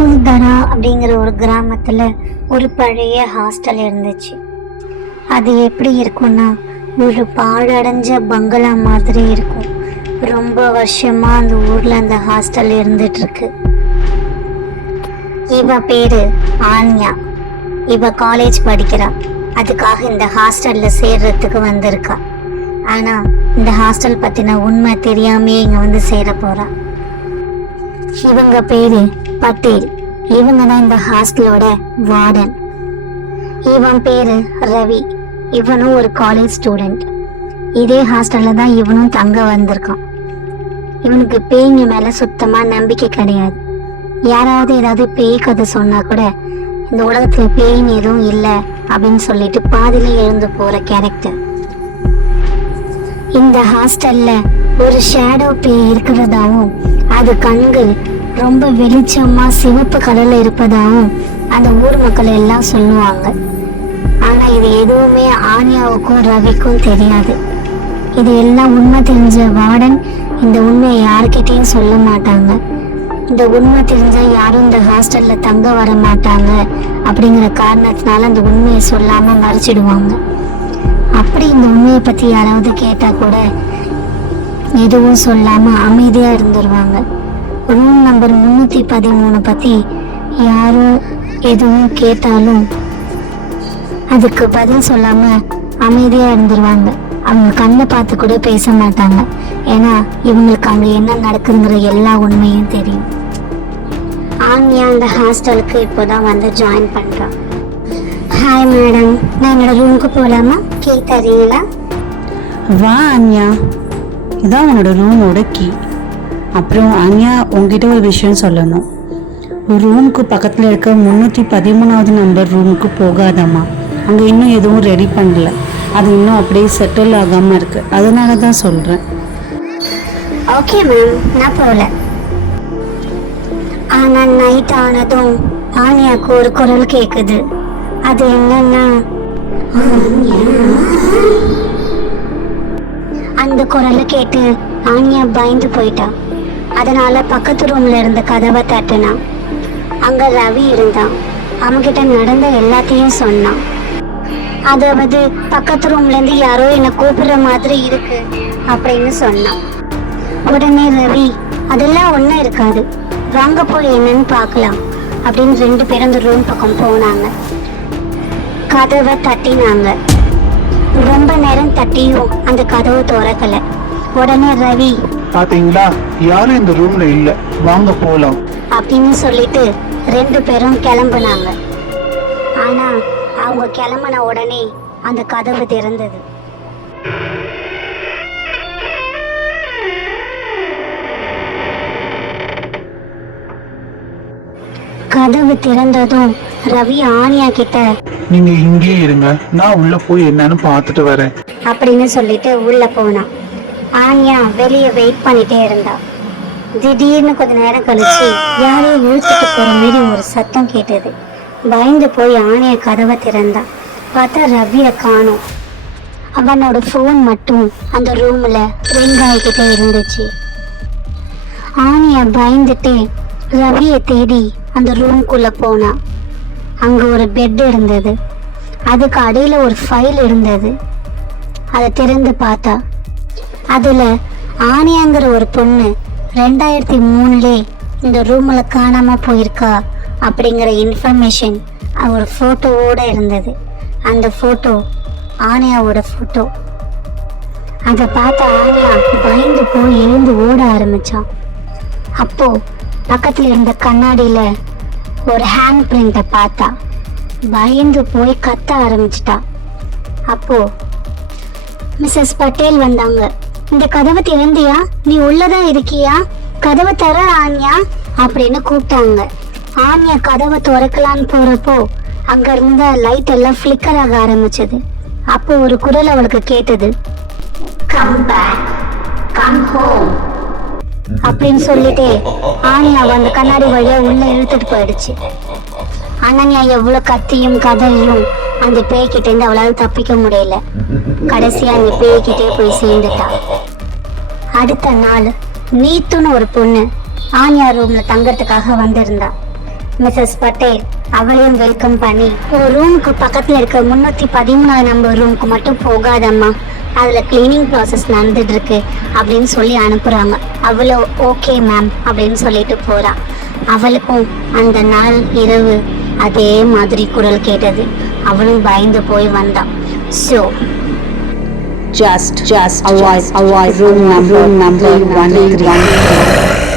குல்தரா அப்படிங்கிற ஒரு கிராமத்தில் ஒரு பழைய ஹாஸ்டல் இருந்துச்சு. அது எப்படி இருக்கும்னா, ஒரு பாழடைஞ்ச பங்களா மாதிரி இருக்கும். ரொம்ப வருஷமா அந்த ஊர்ல அந்த ஹாஸ்டல் இருந்துட்டு இருக்கு. இவ பேரு ஆன்யா. இவ காலேஜ் படிக்கிறா. அதுக்காக இந்த ஹாஸ்டல்ல சேர்றதுக்கு வந்திருக்கா. ஆனா இந்த ஹாஸ்டல் பத்தின உண்மை தெரியாமே இங்க வந்து சேர போறா. இவங்க பேரு பட்டேல். இவங்க தான் இந்த ஹாஸ்டலோட வார்டன். இவன் பேரு ரவி. இவனும் ஒரு காலேஜ் ஸ்டூடெண்ட். இதே ஹாஸ்டல்ல தான் இவனும் தங்க வந்திருக்கான். இவனுக்கு பேய்ங்க மேல சுத்தமா நம்பிக்கை கிடையாது. யாராவது ஏதாவது பேய் கதை சொன்னா கூட இந்த உலகத்துல பேய்னு எதுவும் இல்லை அப்படின்னு சொல்லிட்டு பாதியில எழுந்து போற கேரக்டர். இந்த ஹாஸ்டல்ல ஒரு ஷேடோ பேய் இருக்கிறதாவும், அது கண்கள் ரொம்ப வெளிச்சமா சிவப்பு கலர்ல இருப்பதாகவும் அந்த ஊர் மக்கள் எல்லாம் சொல்லுவாங்க. ஆனா இது எதுவுமே ஆன்யாவுக்கும் ரவிக்கும் தெரியாது. இது எல்லாம் உண்மை தெரிஞ்ச வார்டன் இந்த உண்மையை யாருக்கிட்டையும் சொல்ல மாட்டாங்க. இந்த உண்மை தெரிஞ்சா யாரும் இந்த ஹாஸ்டல்ல தங்க வர மாட்டாங்க அப்படிங்கிற காரணத்தினால அந்த உண்மையை சொல்லாம மறைச்சிடுவாங்க. அப்படி இந்த உண்மையை பத்தி யாராவது கேட்டா கூட எதுவும் சொல்லாம அமைதியா இருந்துருவாங்க. ரூம் நம்பர் 313 பத்தி யாரும் எதுவும் கேட்டாலும் அதுக்கு பதில் சொல்லாம அமைதியா இருந்துருவாங்க. அவங்க கண்ணை பார்த்து கூட பேச மாட்டாங்க. ஏன்னா இவங்களுக்கு அங்க என்ன நடக்குதுங்கிற எல்லா உண்மையும் தெரியும். ஆன்யா அந்த ஹாஸ்டலுக்கு இப்போதான் வந்து ஜாயின் பண்றான். ஹாய் மேடம், நான் என்னோட ரூமுக்கு போகலாமா? கீ தரீங்களா? வா ஆன்யா, இதான் உன்னோட ரூமோட கீ. அப்புறம் ஆன்யா, உங்ககிட்ட ஒரு விஷயம் சொல்லணும். ரூமுக்கு பக்கத்தில் இருக்க 313வது நம்பர் ரூமுக்கு போகாதம்மா. அங்கே இன்னும் எதுவும் ரெடி பண்ணல. அது இன்னும் அப்படியே செட்டில் ஆகாமல் இருக்கு. அதனால தான் சொல்கிறேன். ஓகே மேம், நான் போகல. ஆனால் நைட் ஆனதும் ஆன்யாவுக்கு ஒரு குரல் கேட்குது. அது என்னன்னா, அந்த குரலை கேட்டு ஆன்யா பயந்து போயிட்டா. அதனால பக்கத்து ரூம்ல இருந்த கதவை தட்டுனா. அங்க ரவி இருந்தான். அவன்கிட்ட நடந்த எல்லாத்தையும் சொன்னான். அதாவது பக்கத்து ரூம்ல இருந்து யாரோ என்னை கூப்பிடுற மாதிரி இருக்கு அப்படின்னு சொன்னான். உடனே ரவி, அதெல்லாம் ஒன்றும் இருக்காது, வாங்க போய் என்னன்னு பார்க்கலாம் அப்படின்னு 2 பேரும் அந்த ரூம் பக்கம் போனாங்க. கதவை தட்டினாங்க. ரொம்ப நேரம் தட்டியும் அந்த கதவு திறக்கல. உடனே ரவி, பாத்தீங்களா, யாரும் இந்த ரூம்ல இல்ல, வாங்க போலாம் அப்படின்னு சொல்லிட்டு 2 பேரும் கிளம்புனாங்க. ஆனா அவங்க கிளம்பின உடனே அந்த கதவு திறந்தது. கதவு திறந்ததும் ரவி ஆன்யா கிட்ட, நீங்க இங்கே இருங்க, நான் உள்ள போய் என்னன்னு பார்த்துட்டு வரேன் அப்படின்னு சொல்லிட்டு உள்ள போனான். ஆன்யா வெளியே வெயிட் பண்ணிட்டே இருந்தா. திடீர்னு கொஞ்ச நேரம் கழிச்சு யாரோ இழுத்துட்டு போற மாதிரி ஒரு சத்தம் கேட்டது. பயந்து போய் ஆன்யா கதவை திறந்தா. பார்த்தா ரவியை காணோம். அவனோட போன் மட்டும் அந்த ரூம்ல வெங்காயக்கிட்ட இருந்துச்சு. ஆன்யா பயந்துட்டே ரவியை தேடி அந்த ரூம்குள்ள போனா. அங்க ஒரு பெட் இருந்தது. அதுக்கு அடியில ஒரு ஃபைல் இருந்தது. அதை திறந்து பார்த்தா அதுல ஆன்யாங்கிற ஒரு பொண்ணு 2003 இந்த ரூம்ல காணாம போயிருக்கா அப்படிங்கிற இன்ஃபர்மேஷன் ஒரு போட்டோவோட இருந்தது. அந்த போட்டோ ஆன்யாவோட போட்டோ. அதை பார்த்த ஆன்யா பயந்து போய் எழுந்து ஓட ஆரம்பிச்சான். அப்போ பக்கத்துல இருந்த கண்ணாடியில ஒரு ஹேண்ட் பிரிண்ட்டை பார்த்தா. பயந்து போய் கத்த ஆரம்பிச்சிட்டா. அப்போ மிஸ்ஸஸ் பட்டேல் வந்தாங்க. இந்த கதவை திறந்தியா? நீ உள்ளதான் இருக்கியா? கதவை தர ஆன்யா அப்படின்னு கூப்பிட்டாங்க. ஆன்யா கதவை திறக்கலான்னு போறப்போ அங்க இருந்த லைட் எல்லாம் ஃபிளிக்கர் ஆக ஆரம்பிச்சது. அப்போ ஒரு குரல் அவளுக்கு கேட்டது, கம் பேக், கம் ஹோம் அப்படின்னு சொல்லிட்டு ஆன்யா அந்த கண்ணாடி வழியா உள்ள இழுத்துட்டு போயிடுச்சு. அனன்யா எவ்வளவு கத்தியும் கதறியும் அந்த பேய்கிட்ட இருந்து அவளால் தப்பிக்க முடியல. கடைசியா அந்த பேய்கிட்டே போய் சேர்ந்துட்டா. அடுத்த நாள் நீத்துன்னு ஒரு பொண்ணு ஆன்யா ரூம்ல தங்கறதுக்காக வந்திருந்தா. மிஸ்ஸஸ் பட்டேல் அவளையும் வெல்கம் பண்ணி ஒரு ரூமுக்கு பக்கத்துல இருக்க 313 நம்பர் ரூமுக்கு மட்டும் போகாதம்மா, அதுல கிளீனிங் ப்ராசஸ் நடந்துட்டு இருக்கு அப்படின்னு சொல்லி அனுப்புறாங்க. அவளோ ஓகே மேம் அப்படின்னு சொல்லிட்டு போறா. அவளுக்கும் அந்த நாள் இரவு அதே மாதிரி குரல் கேட்டது. அவளும் பயந்து போய் வந்தான். So just avoid room number 131.